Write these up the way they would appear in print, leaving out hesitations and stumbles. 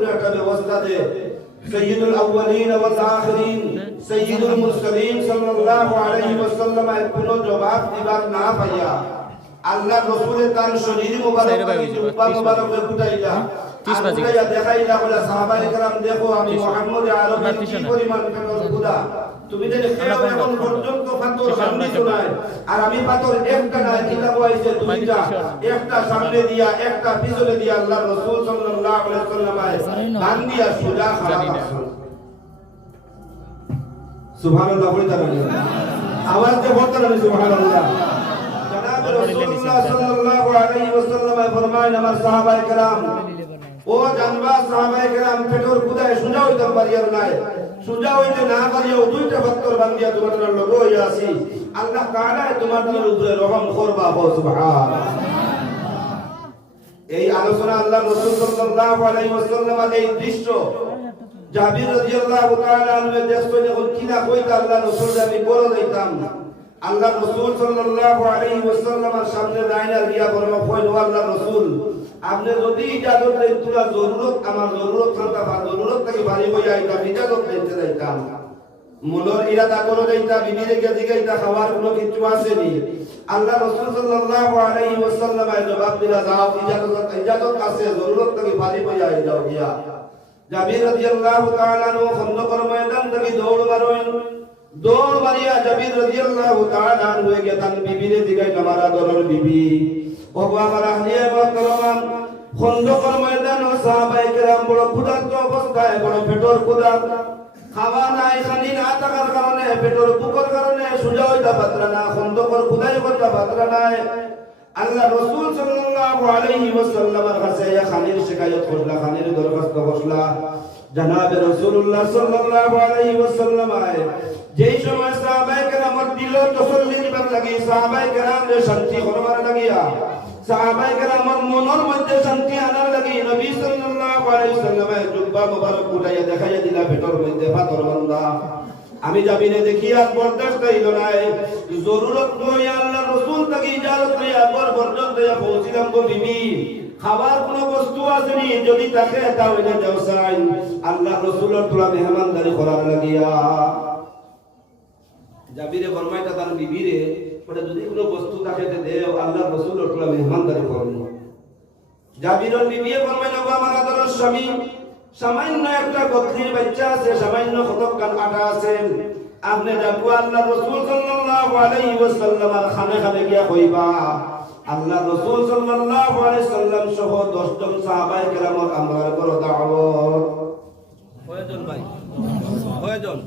কোনো একটা ব্যবস্থা দে। সাইয়্যিদুল আউয়ালিন ওয়াল আখিরিন সাইয়্যিদুল মুরসালিন সাল্লাল্লাহু আলাইহি ওয়াসাল্লাম এর কোনো জবাব দিবার না পাইয়া আল্লাহ রাসূলের তার শরীর মুবারক জুব্বা মুবারক ফুটাইলা ফুটাইয়া দেখাইলা বলে সাহাবায়ে কেরাম দেখো আমি মুহাম্মদ আরবি কি পরিমাণ পেটর খোদা তুমি দেখে কেউ এখন পর্যন্ত পাথর সামনে শোনায় আর আমি পাথর একটা না কিতাব হইছে দুইটা একটা সামনে দিয়া একটা পিছনে দিয়া আল্লাহ রাসূল সাল্লাল্লাহু আলাইহি ওয়াসাল্লাম বান দিয়া সোজা খাড়া করছেন সুবহানাল্লাহ বলে তারা আওয়াজ দিয়ে বলতে হবে সুবহানাল্লাহ জনাব রাসূলুল্লাহ সাল্লাল্লাহু আলাইহি ওয়াসাল্লাম ফরমায় আমার সাহাবায়ে কেরাম ও জানবা সাহাবায়ে কেরাম পেটর খোদায় সোজা হইতে পারিয়ার নাই সোজা হইতে না পারিয়াও দুইটা পাথর বান্ধিয়া তোমাদের লগে হইয়া আছি আল্লাহ তাআলা তোমাদের উপরে রহম করবা সুবহানাল্লাহ এই আলোচনা আল্লাহ রাসূল সাল্লাল্লাহু আলাইহি ওয়াসাল্লাম এই দৃশ্য জাবির রাদিয়াল্লাহু তাআলা আনহু দেখতে যখন কিনা কইতা আল্লাহ রাসূল আমি বড় যাইতাম আল্লাহ রাসূল সাল্লাল্লাহু আলাইহি ওয়াসাল্লামের সামনে দাঁড়াইয়া গিয়া বলল কইলো আল্লাহ রাসূল আপনি যদি ইজাজত দেন তোরা জরুরত আমার জরুরত থাকা বা জরুরত থেকে বাড়ি হইয়া আইতা ইজাজত দিতে যাইতাম মনের ইরাদা করে যাইতা বিবিরে গিয়ে জিগাইতা খাওয়ার কোনো কিছু আসেনি আল্লাহ রাসূল সাল্লাল্লাহু আলাইহি ওয়াসাল্লাম জবাব দিলা যাও ইজাজত আছে জরুরত থেকে বাড়ি হইয়া আইতাও গিয়া জাবির রাদিয়াল্লাহু তাআলা আনহু খন্দকের ময়দান থেকে দৌড় মারিয়া জাবির রাদিয়াল্লাহু তাআলা আনহু গিয়া তার বিবিরে জিগাইতা আমার আদরের বিবি ও আমার আহলিয়া মুহতারাম খন্দকের ময়দান ও সাহাবায়ে কেরাম বড় ক্ষুধার্ত অবস্থায় বড় পেটর ক্ষুধা খাওয়া নাই খানি না থাকার কারণে পেটর বুকের কারণে সোজা হইতা পাত্রা না খন্দকের ক্ষুধায় করতে পাত্রা নাই আল্লাহ রাসূল সাল্লাল্লাহু আলাইহি ওয়াসাল্লামের কাছে ইয়া খানির শিকায়ত করলা খানির দরখাস্ত করলা জনাবে রাসূলুল্লাহ সাল্লাল্লাহু আলাইহি ওয়াসাল্লাম যেই সময় সাহাবায়ে কেরামের দিল তসল্লি দিবার লাগি সাহাবায়ে কেরামে শান্তি করবার লাগিয়া সাহাবায়ে কেরামের মনের মধ্যে শান্তি আনার লাগি নবী সাল্লাল্লাহু আলাইহি ওয়াসাল্লাম জুব্বা মুবারক উঠাইয়া দেখাইয়া দিলা পেটর মধ্যে পাথর বাঁধা আমি জাবিনে দেখি আর বরদাস্ত হইল না জরুরত নয় আল্লাহ রাসূল থেকে ইজাজত লইয়া পর্যন্ত পৌঁছিলাম গো বিবি খাবার কোনো বস্তু আসেনি যদি তাকে তাহলে যাও চাই আল্লাহ রাসূলের তোলা মেহমানদারি করার লাগিয়া জাবিরে ফরমাইতা তার বিবিরে ওটা যদি কোনো বস্তু তাকে দেও আল্লাহ রাসূলের তোলা মেহমানদারি করুন জাবিরের বিবিয়ে ফরমাইলো আমার আদরের স্বামী সামান্য একটা বকরির বাচ্চা আছে সামান্য কতকান আটা আছে আপনি যাবো আল্লাহ রাসূল সাল্লাল্লাহু আলাইহি ওয়াসাল্লামের খানে খানে গিয়া কইবা আল্লাহ রাসূল সাল্লাল্লাহু আলাইহি ওয়াসাল্লাম সহ 10 জন সাহাবায়ে কেরামের আমরার বড় দাওয়াত কয়জন ভাই কয়জন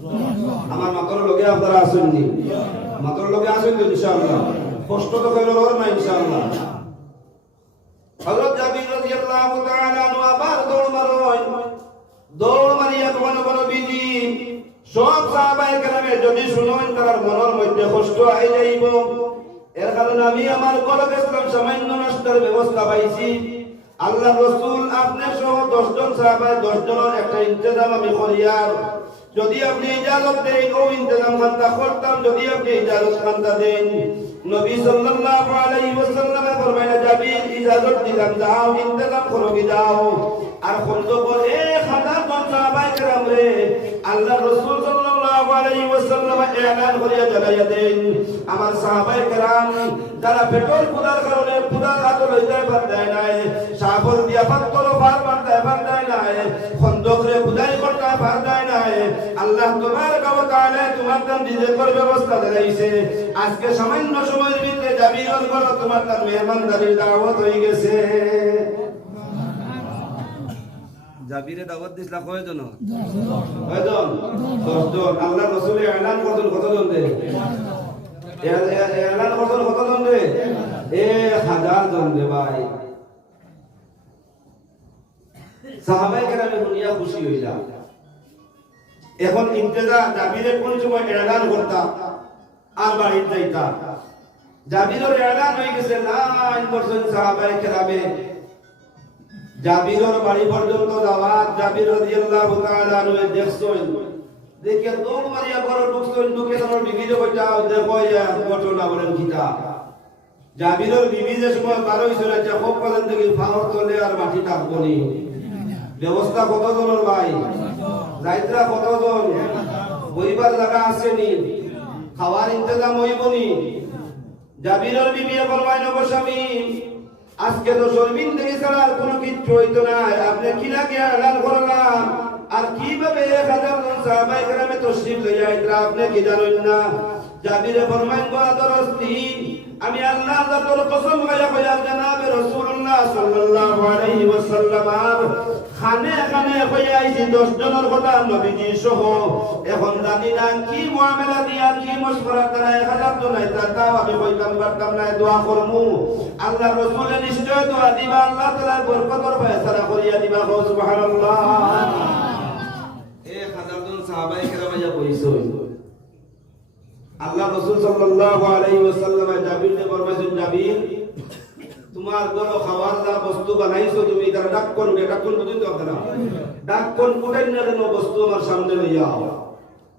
আমার মাতর লগে আপনারা আসেননি মাতর লগে আসেন তো ইনশাআল্লাহ কষ্ট তো কইলো না ইনশাআল্লাহ হযরত জাবির রাদিয়াল্লাহু তাআলা আনহু আবার দৌড় মারিয়া কোন কোন বিজি সব সাহাবায়ে কেরামে যদি শুনেন তার মনের মধ্যে কষ্ট আই যাইব এর কারণে আমি আমার কলবে ইসলাম সামান্য নাস্তার ব্যবস্থা পাইছি আল্লাহ রাসূল আপনি সহ 10 জন সাহাবায়ে 10 জনের একটা ইন্তজাম আমি করিয়ার যদি আপনি ইজাজত দেন ও ইন্তজাম করতাম যদি আপনি ইজাজত দেন নবী সাল্লাল্লাহু আলাইহি ওয়াসাল্লাম ফরমাইলেন জাবির ইজাজত দিলাম যাও ইন্তজাম করো যাও আর খন্দকের 1000 জন সাহাবায়ে কেরাম রে আল্লাহ রাসূল সাল্লাল্লাহু আলাইহি ওয়াসাল্লাম এলান করিয়া জানাইয়া দেন আমার সাহাবায়ে কেরাম যারা পেটর ক্ষুধার কারণে ক্ষুধার আতর হইতে পারতে নাই সাগর দিয়া পাত্র পার পারতে নাই খন্দকরে খুদাই করতে পারতে নাই আল্লাহ তাবারক ওয়া তাআলা তোমার দান রিজিকের ব্যবস্থা দিয়েছে আজকে সামান্য সময়ের ভিতরে জাবিরুল ঘর তোমার তার মেহমানদারির দাওয়াত হয়ে গেছে জাবিরে দাওয়াত দিছলা কয়জন 10 জন আল্লাহ রাসূল এলান করতেন কতজন রে এলান করতেন কতজন রে 1000 জন রে ভাই সাহাবায়ে কেরামে দুনিয়া খুশি হইলা এখন ইন্তজার জাবিরে কোন সময় এলান করতা আর বাড়িতে যাইতা জাবিরের এলান হয়ে গেছে লাইন করছেন সাহাবায়ে কেরামে জাবিরের বাড়ি পর্যন্ত দাওয়াত জাবির রাদিয়াল্লাহু তাআলা আনহু দেখছেন দেখে দৌড় মারিয়া ঘরে ঢুকছেন ঢুকে তার বিবিরে কইতাও দেখো ইয়া ঘটনা বলেন কিটা জাবিরের বিবি যে সময় বার হইছিল যে খুব কলেন থেকে ফাওয়ার তোলে আর মাটি টাকবনি ব্যবস্থা কতজনের ভাই? রাইতরা কতজন? বইবার জায়গা আসেনি, খাওয়ার ইন্তজাম হইবনি। জাবিরের বিবি ফরমাইল গো স্বামী, আজকে তো শর্মিন্দগি ছাড়া আর কোনো কিচ্ছু হইতো না, আপনি কি লাগে এলান করলাম আর কিভাবে 1000 জন সাহাবায়ে কেরামে তশরিফ লইয়া আইতরা আপনি কি জানেন না? জাবিরে ফরমাইল গো আদরস্তি, আমি আল্লাহর জাতর কসম খাইয়া কইয়া জনাবে রাসূলুল্লাহ সাল্লাল্লাহু আলাইহি ওয়াসাল্লাম খানে খানে কইয়া আইছি 10 জনের কথা নবীজি সহ। এখন জানি না কি মুআমালা দিয়া কি মশওয়ারা তারা 1000 জন আইতা, তাও আমি কইতাম পারতাম না, দোয়া করমু আল্লাহর রাসূলের নিশ্চয় দোয়া দিবা, আল্লাহ তাআলা বরকতের ফয়সালা করিয়া দিবা। সুবহানাল্লাহ। 1000 জন সাহাবায়ে কেরাম আইয়া কইছেন, আল্লাহ রাসূল সাল্লাল্লাহু আলাইহি ওয়াসাল্লাম জাবিরকে ফরমাইছেন, জাবির তোমার ঘর খাওয়ার যা বস্তু বানাইছো তুমি তার ডাক্কন বুঝিন তো আপনারা, ডাক্কন কোটাই না কেন বস্তু আমার সামনে লইয়া আও।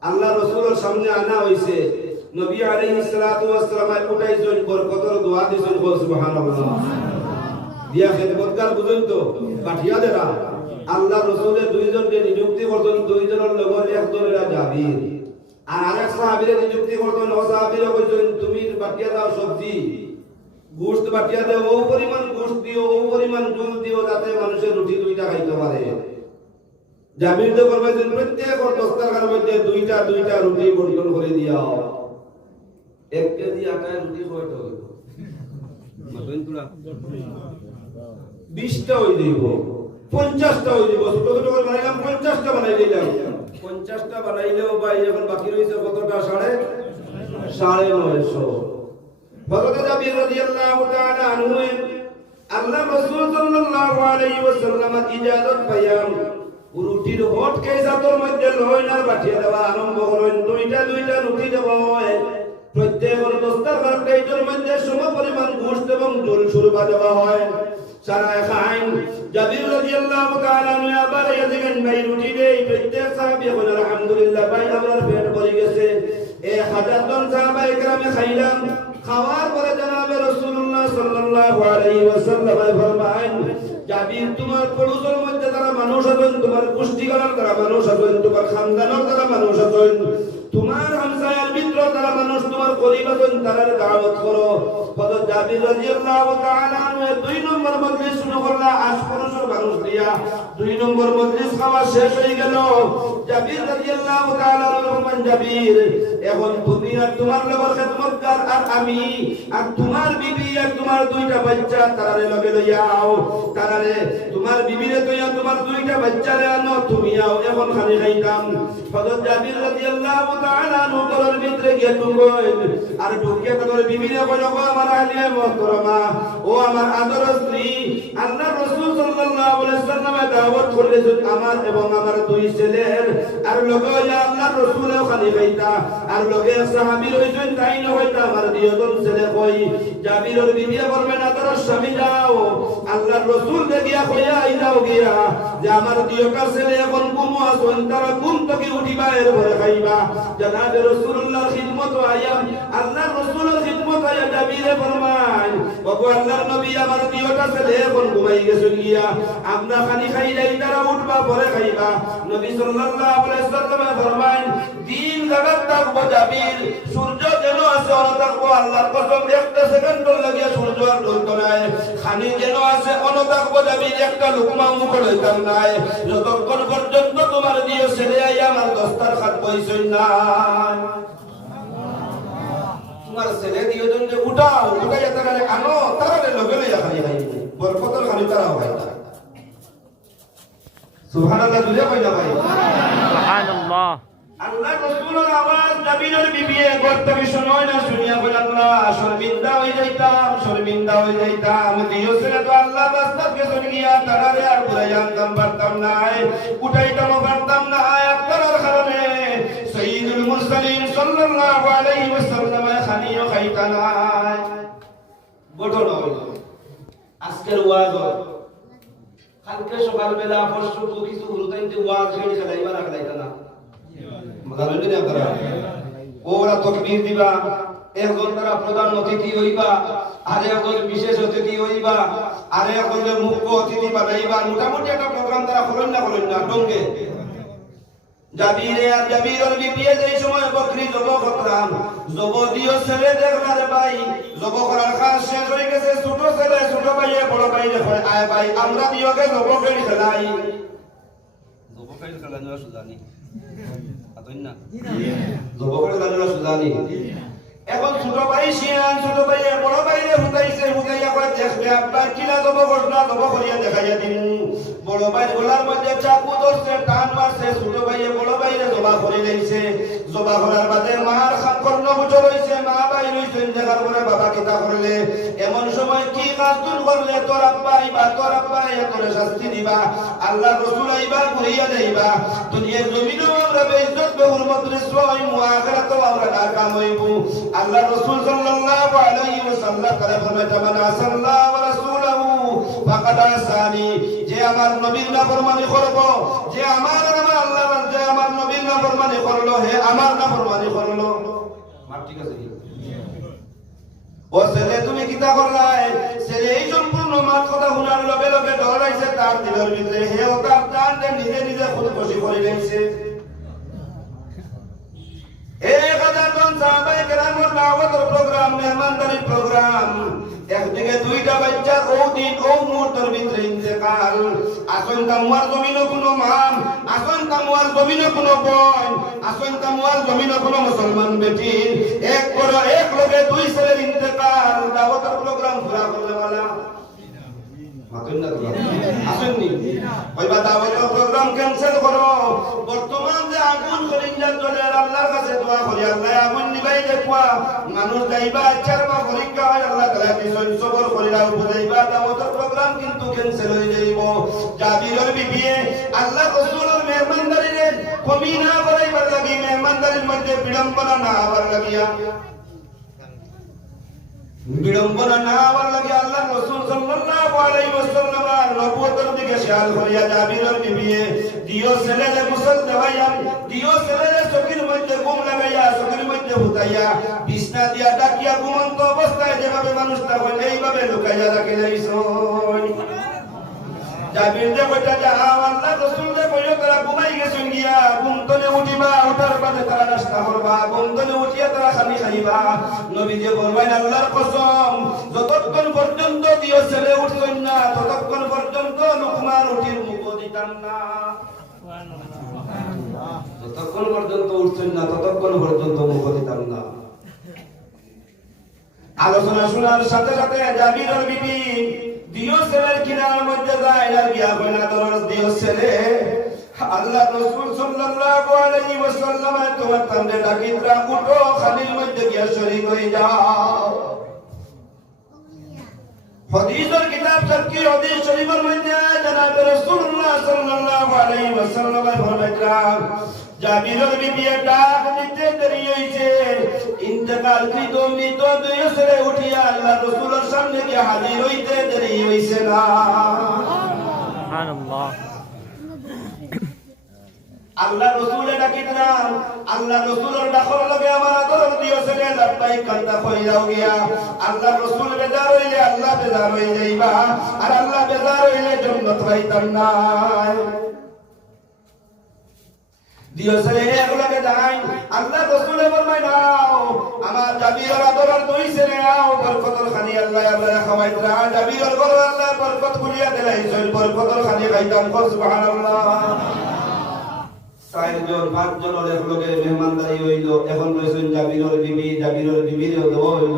আল্লাহ রাসূলের সামনে আনা হইছে, নবী আলাইহিস সালাতু ওয়াস সালাম কোটাইছেন, বরকতের দোয়া দিছেন। সুবহানাল্লাহ। দিয়া খেদমতগার বুঝিন তো পাঠিয়া দেরা আল্লাহ রাসূলের দুইজনকে নিযুক্তি করতেন, দুইজনের লগর একজনের জাবির আর আরেক সাহাবীরে নিযুক্তি করতেন। ও সাহাবীরা কইছেন তুমি বাটিয়া দাও সবজি, গোশত বাটিয়া দাও, ও পরিমাণ গোশত দিও, ও পরিমাণ জল দিও যাতে মানুষের রুটি দুইটা খাইতে পারে। জাবির তো ফরমাইছেন প্রত্যেক দস্তারখানার মধ্যে দুইটা দুইটা রুটি বর্তন করে দিও। 1 কেজি আটায় রুটি কয়টা হইব? মাতন তুলা 20টা হই দিব, 50টা হই দিব। ছোট ছোট করে বানাইলাম, 50টা বানাই দিলাম। 50টা বানাইলেও ভাই এখন বাকি রইছে কতটা? 950। হযরত জাবির রাদিয়াল্লাহু তাআলা আনহু আল্লাহ রাসূল সাল্লাল্লাহু আলাইহি ওয়াসাল্লাম ইজাজত পাইয়াম রুটির হট কে জাতর মধ্যে লয়নার বাটিয়া দেওয়া আরম্ভ করেন। দুইটা দুইটা রুটি দেওয়া হয়, প্রত্যেকের দস্তারখান প্লেটের মধ্যে সম পরিমাণ গোশত এবং জল সুরবা দেওয়া হয়। সারা খাইন জাবির রাদিয়াল্লাহু তাআলা আনহু আবার ইয়াদিগান ভাই রুটি দেই, প্রত্যেক সাহাবী বলে আলহামদুলিল্লাহ ভাই আমার পেট ভরে গেছে। 1000 জন সাহাবায়ে কেরামে খাইলাম। খাওয়ার পরে জনাবে রাসূলুল্লাহ সাল্লাল্লাহু আলাইহি ওয়াসাল্লাম ফরমায়েন, জাবির তোমার পড়োসের মধ্যে যারা মানুষ আছেন, তোমার কুষ্টিগার যারা মানুষ আছেন, তোমার খানদানের যারা মানুষ আছেন, তোমার হামসায়ার মিত্র যারা মানুষ তোমার করিব আছেন, তাদের দাওয়াত করো। হযরত জাবির রাদিয়াল্লাহু তাআলা আনহু 2 নম্বর মজলিস শুরু করলা, আশপাশের মানুষ দিয়া 2 নম্বর মজলিস খাওয়া শেষ হয়ে গেল। জাবির রাদিয়াল্লাহু তাআলা ফরমান, জাবির এখন তুমি আর তোমার লগর খেদমতগার আর আমি আর তোমার বিবি আর তোমার 2টা বাচ্চা তারারে লগে লইয়াও, তারারে তোমার বিবিরে কইয়া তোমার 2টা বাচ্চারে আনো, তুমি আও এখন খালি খাইতাম। হযরত জাবির রাদিয়াল্লাহু তাআলা নগরের ভিতরে গিয়ে ঢুকলেন আর ঢুকিয়া তার বিবিরে কইলো, আমার আলিয়া মুহতারামা, ও আমার আদর স্ত্রী, আল্লাহ রাসূল সাল্লাল্লাহু আলাইহি ওয়াসাল্লাম দাওয়াত করেছেন আমার এবং আমার 2 ছেলের, আর লগে আল্লাহ রাসূলও খালি খাইতা, আর লগে সাহাবী রইছেন তাই না হইতা আমার 2 জন ছেলে কই। জাবিরের বিবি বলবেন, আদর স্বামী যাও আল্লাহর রাসূল দেখিয়া কইয়া আইলাও গিয়া যে আমার 2টা ছেলে এখন ঘুমো আছেন, তারা ঘুম থেকে উঠিবা এর ঘরে খাইবা। জনাবে রাসূলুল্লাহর খিদমত আইয়া আল্লাহর রাসূলের খিদমত আইয়া জাবিরে ফরমান, ওগো আল্লাহর নবী আমার 2টা ছেলে এখন ঘুমাই গেছেন গিয়া, আমরা খালি খাইলাই তারা উঠবা পরে খাইবা। নবী সাল্লাল্লাহু আলাইহি ওয়াসাল্লাম ফরমান, দিন জাগাত থাকবো জাবির, সূর্য যেন আছে অন থাকবো, আল্লাহর কসম 1 সেকেন্ড লাগিয়া সূর্য আর ঢলতো নাই, খানি যেন আছে অন থাকবো জাবির, একটা লুকমা মুখ লইতাম নাই যতক্ষণ পর্যন্ত তোমার 2 ছেলে আইয়া আমার দস্তারখান বইছেন না। তোমার ছেলে 2 জন যে উঠাও, উঠাইয়া তারারে আনো, তারারে লগে লইয়া খালি খাইবে, বরকতের খালি তারাও খাইতা। সুবহানাল্লাহ। দুইয়া কইলা ভাই সুবহানাল্লাহ। আল্লাহ রাসূলের আওয়াজ জাবিরের বিবি ঘর থেকে শুনোয় না, শুনিয়া বলে আল্লাহ শর্মিন্দা হয়ে যাইতাম, শর্মিন্দা হয়ে যাইতাম। দিওসে তো আল্লাহ রাস্তা কে শুন গিয়া তারারে আর ঘুরে জানতাম পারতাম না, উঠাইতাম পারতাম না, আপনার কারণে সাইয়্যিদুল মুরসালিন সাল্লাল্লাহু আলাইহি ওয়াসাল্লাম খানিও খাইতা না। ঘটনা হইল আজকের ওয়াজ, কালকে সকালবেলা পরশু কিছু গুরুতাইতে ওয়াজ হয়ে খেলাইবা না, খেলাইতা না, ওরা তাকবীর দিবা, একজন তারা প্রধান অতিথি হইবা, আর একজন বিশেষ অতিথি হইবা, আর একজনের মুখ্য অতিথি বানাইবা। মোটামুটি একটা প্রোগ্রাম তারা করেন না টঙ্গে জাবিরে আর জাবিরের বিয়ে যেই সময় বকরি জব করতাম, জব দিও ছেলে দেখলার ভাই জব করার কাজ শেষ হয়ে গেছে, ছোট ছেলে ছোট ভাইয়ে বড় ভাই দেখে আয় ভাই আমরা দিওকে জব করে খেলাই, জব করে খেলানো সুজানি আতই না জব করে খেলানো সুজানি। এখন ছোট ভাই শিয়ান, ছোট ভাইয়ে বড় ভাইরে হুতাইয়া কয় দেখবে আব্বা কিলা জব করনা জব করিয়া দেখাইয়া দিন। বড় ভাই গলার মধ্যে চাকু ধরছে, টান মারছে, ছোট ভাইয়ে বড় ভাইরে জবা করে দিয়েছে। জবা করার বাদে মার খান কর্ণ বুঝো রইছে, মা ভাই রইছেন দেখার পরে বাবা কিতা করলে, এমন সময় কি কাজ তুল করলে তোর আব্বা আইবা তোরে শাস্তি দিবা, আল্লাহ রাসূল আইবা ঘুরিয়া দেইবা। দুনিয়ার জমিনেও আমরা বেইজ্জত বেহুরমত রিসওয়া হইমু, আখিরাতেও আমরা নাকাম হইবো। আল্লাহ রাসূল সাল্লাল্লাহু আলাইহি ওয়াসাল্লাম করে ফরমাইতে মান আসাল্লাহু ওয়া রাসূলুহু ফাকাদ আসানি, যে আমার নবীর নাফরমানি করব, যে আমার আল্লাহ যে আমার নবীর নাফরমানি করলো, হে আমার নাফরমানি করলো। মাপ ঠিক আছে কি? ও ছেলে তুমি কিতা করলাই? ছেলে এই সম্পূর্ণ মাত কথা শোনার লগে লগে ডরাইছে তার দিলের ভিতরে, হে ও তার প্রাণে নিজে খুদকুশি করে নিয়েছে। 1000 জন সাহাবায়ে কেরামের দাওয়াতের প্রোগ্রাম, মেহমানদারির প্রোগ্রাম, একদিকে দুইটা বাচ্চা ও দিন ও মুহূর্তের ভিতরে ইন্তেকাল। আসন কামওয়ার জমিনে কোনো মান, আসন কামওয়ার জমিনে কোনো বোন, আসন কামওয়ার জমিনে কোনো মুসলমান বেটি, এক লগে দুই ছেলের ইন্তেকাল। দাওয়াতের প্রোগ্রাম পুরা করলে वाला মাতুন না তো আসেননি, ওইবা দাওয়াতের প্রোগ্রাম ক্যান্সেল করো। বর্তমান যে আগুন কলিঞ্জার জ্বলে, আল্লাহর কাছে দোয়া করি আল্লাহ আগুন নিবাই দেখবা। মানুষ যাইবা আচ্ছার বা পরীক্ষা হয়, আল্লাহ তাআলা কিছু সবর করিরা বুঝাইবা। দাওয়াতের প্রোগ্রাম কিন্তু ক্যান্সেল হয়ে যাইব। জাবিরের বিবিয়ে আল্লাহ রাসূলের মেহমানদারিরে কমি না করাইবার লাগি, মেহমানদারির মধ্যে বিড়ম্বনা না হবার লাগিয়া, বিড়ম্বনা না হবার লাগে আল্লাহ রাসূল সাল্লাল্লাহু আলাইহি ওয়াসাল্লাম নবুয়তের দিকে খেয়াল করিয়া জাবিরের বিবিয়ে দিও ছেলেরে গোসল দেওয়াইয়া, দিও ছেলেরে চোখের মধ্যে ঘুম লাগাইয়া, চোখের মধ্যে হুতাইয়া, বিছনা দিয়া ডাকিয়া ঘুমন্ত অবস্থায় যেভাবে মানুষ থাকে এইভাবে লুকাইয়া রাখে লাইছো। জাবির যে কইতা যাও, আল্লাহ রাসূল যে কইলো তারা ঘুমাই গেছেন গিয়া, ঘুম তলে উঠিবা, ওঠার বাদে তারা নাস্তা করবা, ঘুম তলে উঠিয়া তারা খানি খাইবা। নবী যে বলবেন আল্লাহর কসম, যতক্ষণ পর্যন্ত দিও ছেলে উঠছেন না ততক্ষণ পর্যন্ত লুকমান রুটির মুখ দিতাম না। যতক্ষণ পর্যন্ত উঠছেন না ততক্ষণ পর্যন্ত মুখ দিতাম না। আলোচনা শোনার সাথে সাথে জাবিরের বিবি দিও ছেলের কিনার মধ্যে যায়, আর বিয়া হয় না তোর দিও ছেলে। আল্লাহ রাসূল সাল্লাল্লাহু আলাইহি ওয়াসাল্লাম তোমার সামনে ডাকিতরা উঠো, খালির মধ্যে গিয়া শরীক হয়ে যাও। হাদিসের কিতাব সাক্ষী হাদিস শরীফের মধ্যে জনাব রাসূলুল্লাহ সাল্লাল্লাহু আলাইহি ওয়াসাল্লাম ফরমাইলেন, জাবিরের বিবি ডাক দিতে দেরি হইছে, ইন্তেকালকৃত মৃত দুই ছেলে উঠিয়া আল্লাহ রাসূলের সামনে গিয়ে হাজির হইতে দেরি হইছে না। সুবহানাল্লাহ। আল্লাহ রাসূলের ডাকিতাম, আল্লাহ রাসূলের ডাকর লগে আমার আদর দিও ছেলে লাব্বাইক কান্দা কইরাও গিয়া। আল্লাহ রাসূল বেজার হইলে আল্লাহ বেজার হই যাইবা, আর আল্লাহ বেজার হইলে জান্নাত পাইতাম না। দিও ছেলে এগুলোকে যাই, আল্লাহ রাসূলে ফরমায় নাও আমার জাবিরের আদরের দুই ছেলে আও, বরকতের খানি আল্লাহ আমরা খাওয়াইতরা। জাবিরের ঘরে আল্লাহ বরকত খুলিয়া দিলাইছেন, বরকতের খানি খাইতাম। সুবহানাল্লাহ। 4 জন 5 জনের একলগে মেহমানদারি হইল, এখন রইছেন জাবিরের বিবি, জাবিরের বিবিরও দেওয়া হইল।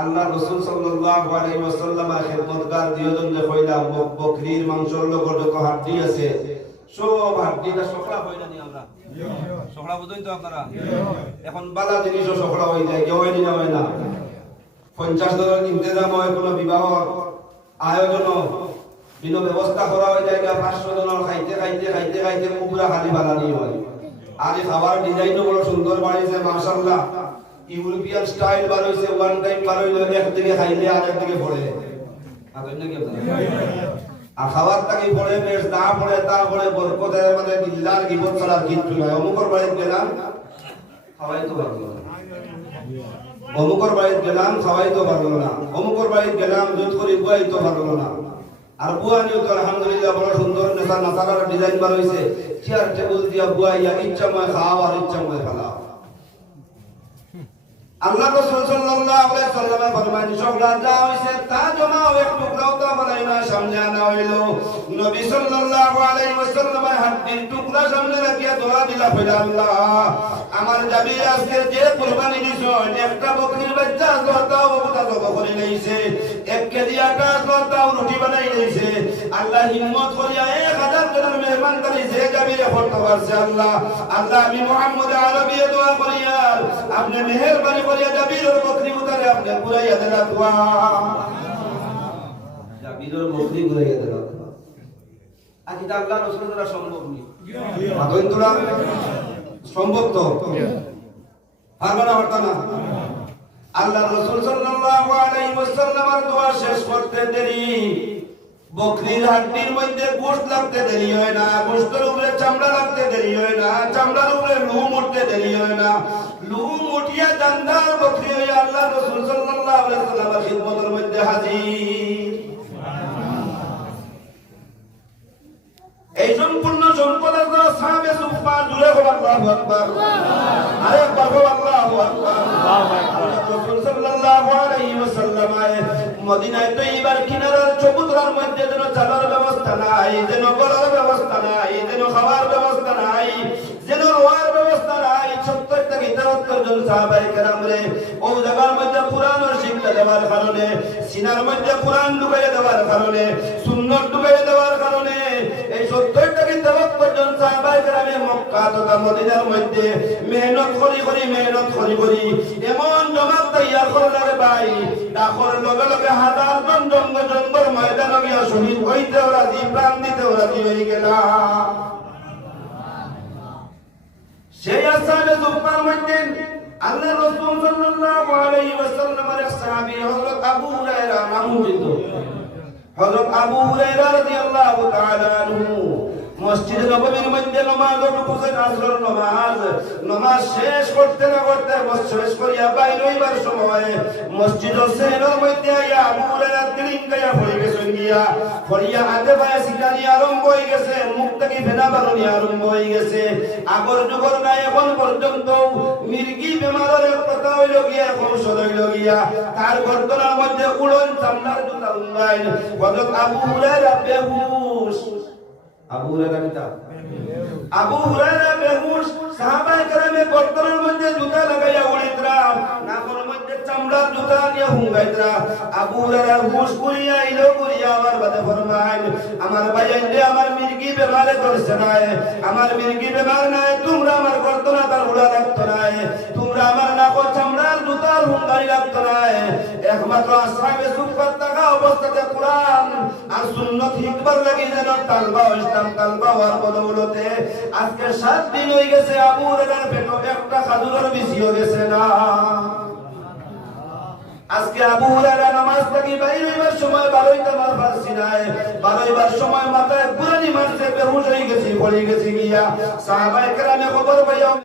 আল্লাহ রাসূল সাল্লাল্লাহু আলাইহি ওয়াসাল্লামের খিদমতগার দুইজন যে কইলাম বকরির মাংসের লগে যত হাড্ডি আছে সব হাড্ডিটা সকলা হই না নি আমরা সকলা বুঝুন তো আপনারা। এখন বালা জিনিসও সকলা হই যায়, কেউ হই না হয় না। 50 জনের ইন্তজাম হয় কোনো বিবাহ আয়োজন, বিনো ব্যবস্থা করা হয়ে যায় 500 জনের খাইতে খাইতে খাইতে খাইতে পুরা খালি বালানি হয়। আর এই খাবার ডিজাইনও বড় সুন্দর বানিয়েছে মাশাআল্লাহ, ইউরোপিয়ান স্টাইল বার হইছে। ওয়ান টাইম বার হইলে একদিকে খাইলে আর একদিকে পড়ে, আপনি না কি আর খাবার তাকে পড়ে বেশ না পড়ে তা পড়ে বরকতের মানে বিল্লার গিবত ছাড়া কিচ্ছু নাই। অমুকর বাড়িতে গেলাম খাওয়াই তো পারবো না, অমুকর বাড়িতে গেলাম খাওয়াইতে পারলো না, অমুকর বাড়িতে গেলাম দুধ করে বুয়াইতে পারলো না। আর বুয়া নিয়ে তো আলহামদুলিল্লাহ বড় সুন্দর নাসারার ডিজাইন বার হয়েছে, চেয়ার টেবিল দিয়া বুয়াইয়া ইচ্ছাময় খাও আর ইচ্ছাময় ফেলাও। আল্লাহ রাসূল সাল্লাল্লাহু আলাইহি ওয়াসাল্লাম ফরমান ঝগড়া যা হইছে তা জমাও এক টুকরাও তা বানাই না সামনে আনা হইল। নবী সাল্লাল্লাহু আলাইহি ওয়াসাল্লাম হাড্ডির টুকরা সামনে রাখিয়া দোয়া দিলা কইলা আল্লাহ আমার জাবির আজকে যে কুরবানি দিছো একটা বকরির বাচ্চা জতাও ওটা জব করে লইছে, এক কেজি আটা জতাও রুটি বানাই লইছে। আল্লাহ হিম্মত করিয়া 1000 জনের মেহমান করি যে জাবিরে করতে পারছে আল্লাহ। আল্লাহ আমি মুহাম্মদ আরবি দোয়া করিয়া আপনি মেহেরবানি করিয়া জাবিরের বকরি উতারে আপনি পুরাইয়া দেন দোয়া, জাবিরের বকরি পুরাইয়া দেন দোয়া। আকি আল্লাহ রাসূল দ্বারা সম্ভব নি, আদন তোরা সম্ভব তো পারবে না হতো না। আল্লাহ রাসূল সাল্লাল্লাহু আলাইহি ওয়াসাল্লামের দোয়া শেষ করতে দেরি বকরির হাড্ডির মধ্যে গোশত লাগতে দেরি হয় না, গোশতের উপরে চামড়া লাগতে দেরি হয় না, চামড়ার উপরে লুম উঠতে দেরি হয় না। লুম উঠিয়া জান্দার বকরি হইয়া আল্লাহ রাসূল সাল্লাল্লাহু আলাইহি ওয়াসাল্লামের খিদমতের মধ্যে হাজির। এই সম্পূর্ণ সম্পদ দ্বারা সাহাবে সুফান জুড়ে গো আল্লাহু আকবার, আরে আকবার গো আল্লাহু আকবার। আল্লাহ রাসূল সাল্লাল্লাহু আলাইহি ওয়াসাল্লাম মদিনায় তৈবার কিনারার চবুতরার মধ্যে যেন চালার ব্যবস্থা নাই, যেন গলার ব্যবস্থা নাই, যেন খাওয়ার ব্যবস্থা নাই, যেন রোয়ার ব্যবস্থা নাই। 70 থেকে 73 জন সাহাবায়ে কেরাম রে ও জায়গার মধ্যে কোরআনের শিক্ষা দেওয়ার কারণে, সিনার মধ্যে কোরআন ঢুকাইয়া দেওয়ার কারণে, সুন্নাত ঢুকাইয়া দেওয়ার কারণে এই 70 থেকে 73 জন সাহাবায়ে কেরামে মক্কা তথা মদিনার মধ্যে মেহনত করি এমন জমাত তৈয়ার করলেন ভাই, ডাকর লগে লগে হাজার জন জঙ্গল ময়দানে গিয়া শহীদ হইতে রাজি, প্রাণ দিতে রাজি হয়ে গেলাম। সেই আসহাবে সুফার মধ্যে আল্লাহ রাসূল সাল্লাল্লাহু আলাইহি ওয়াসাল্লামের এক সাহাবী হযরত আবু হুরায়রা নামুদিত। হযরত আবু হুরায়রা রাদিয়াল্লাহু তাআলা আনহু মসজিদে নববীর মধ্যে নামাজ পড়তেন, আসরের নামাজ শেষ করতে না করতে শেষ করিয়া বাইর হইবার সময় মসজিদের সেনের মধ্যে আইয়া আবু হুরায়রা তিলিং গায়া পড়ে গেছেন, গিয়া পড়িয়া হাতে পায়ে সিকানি আরম্ভ হয়ে গেছে, মুখ থেকে ফেনা বারণি আরম্ভ হয়ে গেছে। আগর যুগর নাই এখন পর্যন্ত মির্গি বেমারের কথা হইল গিয়া ঔষধ হইল গিয়া তার গর্দনের মধ্যে উড়ন চামড়ার জুতা উড়াইল। হযরত আবু হুরায়রা বেহুশ, আবু হুরায়রা বেহুশ, সাহাবায়ে কেরামে গর্দনের মধ্যে জুতা লাগাইয়া উড়িতরা, নাকের মধ্যে চামড়ার জুতা নিয়ে হুঙ্গাইতরা। আবু হুরায়রা হুশ করিয়া ইলো করিয়া আমার বাদে ফরমাইল আমার ভাইয়াইলে আমার মির্গি বেমারে ধরছে নাই, আমার মির্গি বেমার নাই, তোমরা আমার গর্দনা তার উড়া রাখতো নাই, তোমরা আমার নাকের চামড়ার জুতার হুঙ্গাই রাখতো নাই। একমাত্র আসহাবে সুফার থাকা অবস্থাতে কোরআন আর সুন্নাত শিখবার লাগি যেন তালবা ইসলাম তালবা হওয়ার বদৌলতে আজকে 7 দিন হয়ে গেছে আবু হুরায়রার পেটে একটা খাজুরের বিছিও গেছে না। আজকে আবু হুরায়রা নামাজ থেকে বাইরে হইবার সময় বারোইটা মার পারছি না, বারোইবার সময় মাথায় বুরানি মারছে, বেহুশ হয়ে গেছি, পড়ে গেছি গিয়া। সাহাবায়ে কেরামে খবর পাইয়া